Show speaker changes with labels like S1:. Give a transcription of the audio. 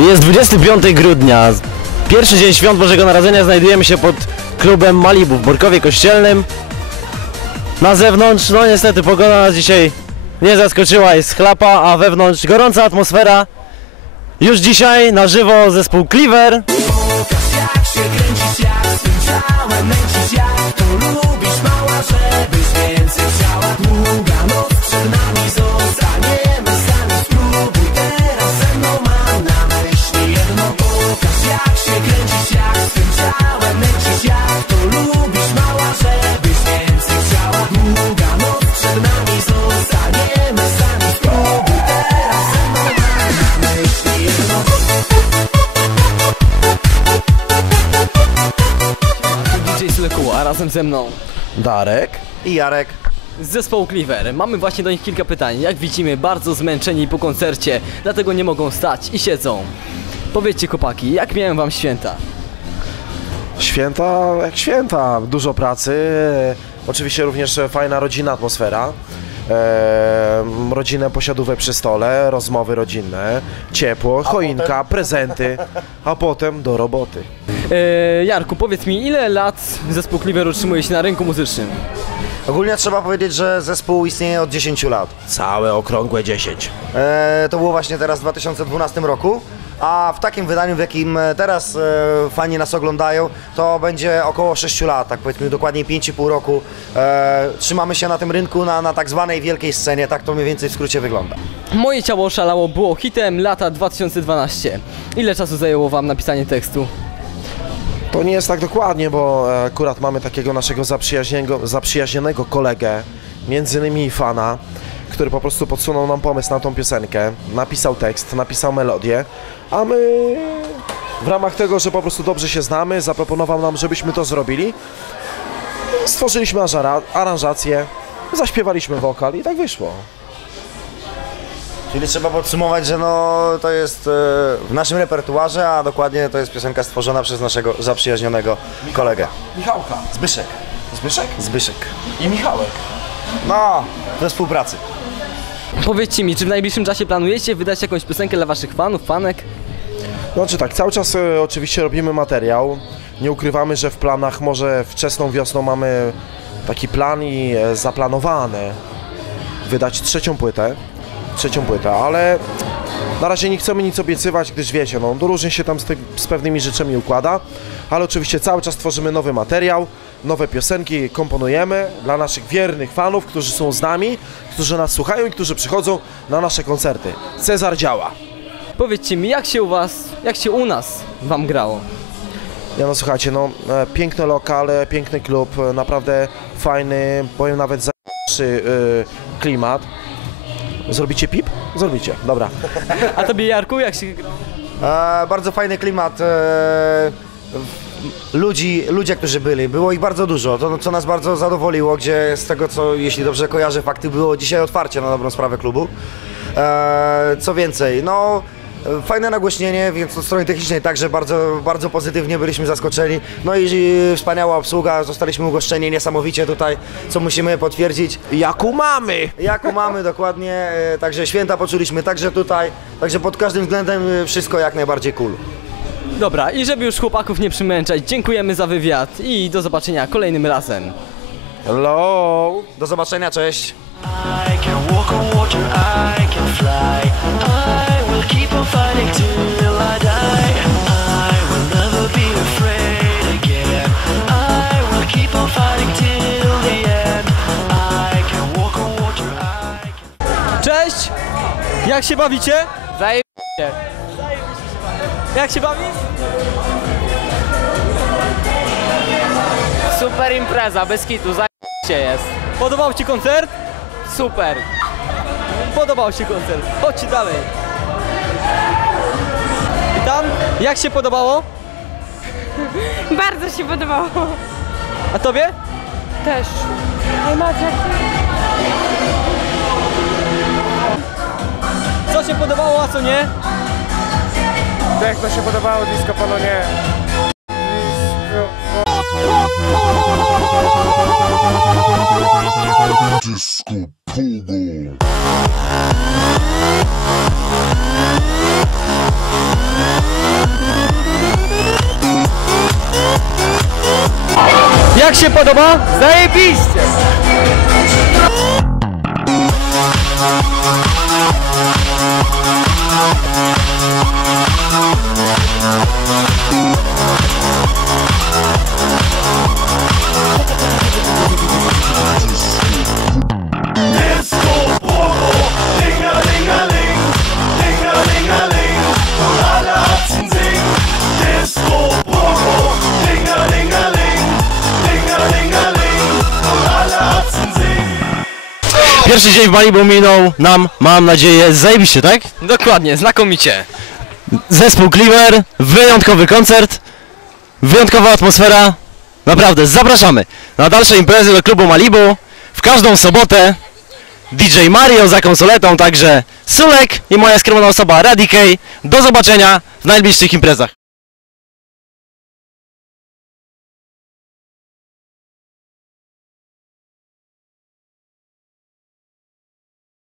S1: Jest 25 grudnia, pierwszy dzień świąt Bożego Narodzenia. Znajdujemy się pod klubem Malibu w Borkowie Kościelnym. Na zewnątrz, no niestety pogoda nas dzisiaj nie zaskoczyła, jest chlapa, a wewnątrz gorąca atmosfera. Już dzisiaj na żywo zespół Cleaver.
S2: A razem ze mną
S3: Darek
S4: i Jarek
S2: z zespołu Cleaver. Mamy właśnie do nich kilka pytań. Jak widzimy, bardzo zmęczeni po koncercie, dlatego nie mogą stać i siedzą. Powiedzcie, chłopaki, jak miałem wam święta?
S3: Święta jak święta, dużo pracy, oczywiście również fajna rodzinna atmosfera. Rodzinę posiadówę przy stole, rozmowy rodzinne, ciepło, choinka, prezenty, a potem do roboty.
S2: Jarku, powiedz mi, ile lat zespół Cleaver utrzymuje się na rynku muzycznym?
S4: Ogólnie trzeba powiedzieć, że zespół istnieje od 10 lat.
S3: Całe okrągłe 10.
S4: To było właśnie teraz w 2012 roku, a w takim wydaniu, w jakim teraz fani nas oglądają, to będzie około 6 lat, tak powiedzmy dokładnie 5,5 roku. Trzymamy się na tym rynku, na tak zwanej wielkiej scenie, tak to mniej więcej w skrócie wygląda.
S2: Moje ciało szalało było hitem lata 2012. Ile czasu zajęło wam napisanie tekstu?
S3: To nie jest tak dokładnie, bo akurat mamy takiego naszego zaprzyjaźnionego kolegę, między innymi fana, który po prostu podsunął nam pomysł na tą piosenkę, napisał tekst, napisał melodię, a my w ramach tego, że po prostu dobrze się znamy, zaproponował nam, żebyśmy to zrobili. Stworzyliśmy aranżację, zaśpiewaliśmy wokal i tak wyszło.
S4: Czyli trzeba podsumować, że no to jest w naszym repertuarze, a dokładnie to jest piosenka stworzona przez naszego zaprzyjaźnionego kolegę.
S3: Michałka.
S4: Zbyszek.
S3: Zbyszek?
S4: Zbyszek.
S3: I Michałek.
S4: No, we współpracy.
S2: Powiedzcie mi, czy w najbliższym czasie planujecie wydać jakąś piosenkę dla waszych fanów, fanek?
S3: Znaczy tak, cały czas oczywiście robimy materiał. Nie ukrywamy, że w planach może wczesną wiosną mamy taki plan i zaplanowane wydać trzecią płytę, ale na razie nie chcemy nic obiecywać, gdyż wiecie, no różnie się tam z pewnymi rzeczami układa, ale oczywiście cały czas tworzymy nowy materiał, nowe piosenki komponujemy dla naszych wiernych fanów, którzy są z nami, którzy nas słuchają i którzy przychodzą na nasze koncerty. Cezar działa.
S2: Powiedzcie mi, jak się u nas wam grało?
S3: Ja no słuchajcie, no piękny lokal, piękny klub, naprawdę fajny, powiem nawet za***szy klimat. Zrobicie pip? Zrobicie, dobra.
S2: A tobie, Jarku, jak się gra?
S4: Bardzo fajny klimat. Ludzie, którzy byli, było ich bardzo dużo, to co nas bardzo zadowoliło, gdzie z tego co, jeśli dobrze kojarzę fakty, było dzisiaj otwarcie na dobrą sprawę klubu. Co więcej, no fajne nagłośnienie, więc od strony technicznej także bardzo pozytywnie byliśmy zaskoczeni. No i wspaniała obsługa, zostaliśmy ugoszczeni niesamowicie tutaj, co musimy potwierdzić.
S3: Jaku mamy,
S4: dokładnie, także święta poczuliśmy także tutaj, także pod każdym względem wszystko jak najbardziej cool.
S2: Dobra, i żeby już chłopaków nie przymęczać, dziękujemy za wywiad i do zobaczenia kolejnym razem.
S3: Hello!
S4: Do zobaczenia, cześć!
S5: I can walk on water, I can fly. I will keep on fighting till I die. I will never be afraid again. I will keep on fighting till the end. I can walk on water, I can...
S2: Cześć! Jak się bawicie? Zajebiście. Jak się bawisz?
S6: Super impreza, bez kitu, zajebiście jest.
S2: Podobał ci koncert?
S6: Super.
S2: Podobał się koncert. Chodźcie dalej. I tam? Jak się podobało?
S7: Bardzo się podobało.
S2: A tobie?
S7: Też. Nie macie.
S2: Co się podobało, a co nie?
S8: Jak to się podobało, Disco Polo nie.
S9: Disco Polo.
S2: Jak się podoba?
S6: Zajebiście!
S1: Pierwszy dzień w Malibu minął nam, mam nadzieję, zajebiście, tak?
S2: Dokładnie, znakomicie.
S1: Zespół Cleaver, wyjątkowy koncert, wyjątkowa atmosfera. Naprawdę, zapraszamy na dalsze imprezy do klubu Malibu w każdą sobotę. DJ Mario za konsoletą, także Sulek i moja skromna osoba Radikej. Do zobaczenia w najbliższych imprezach.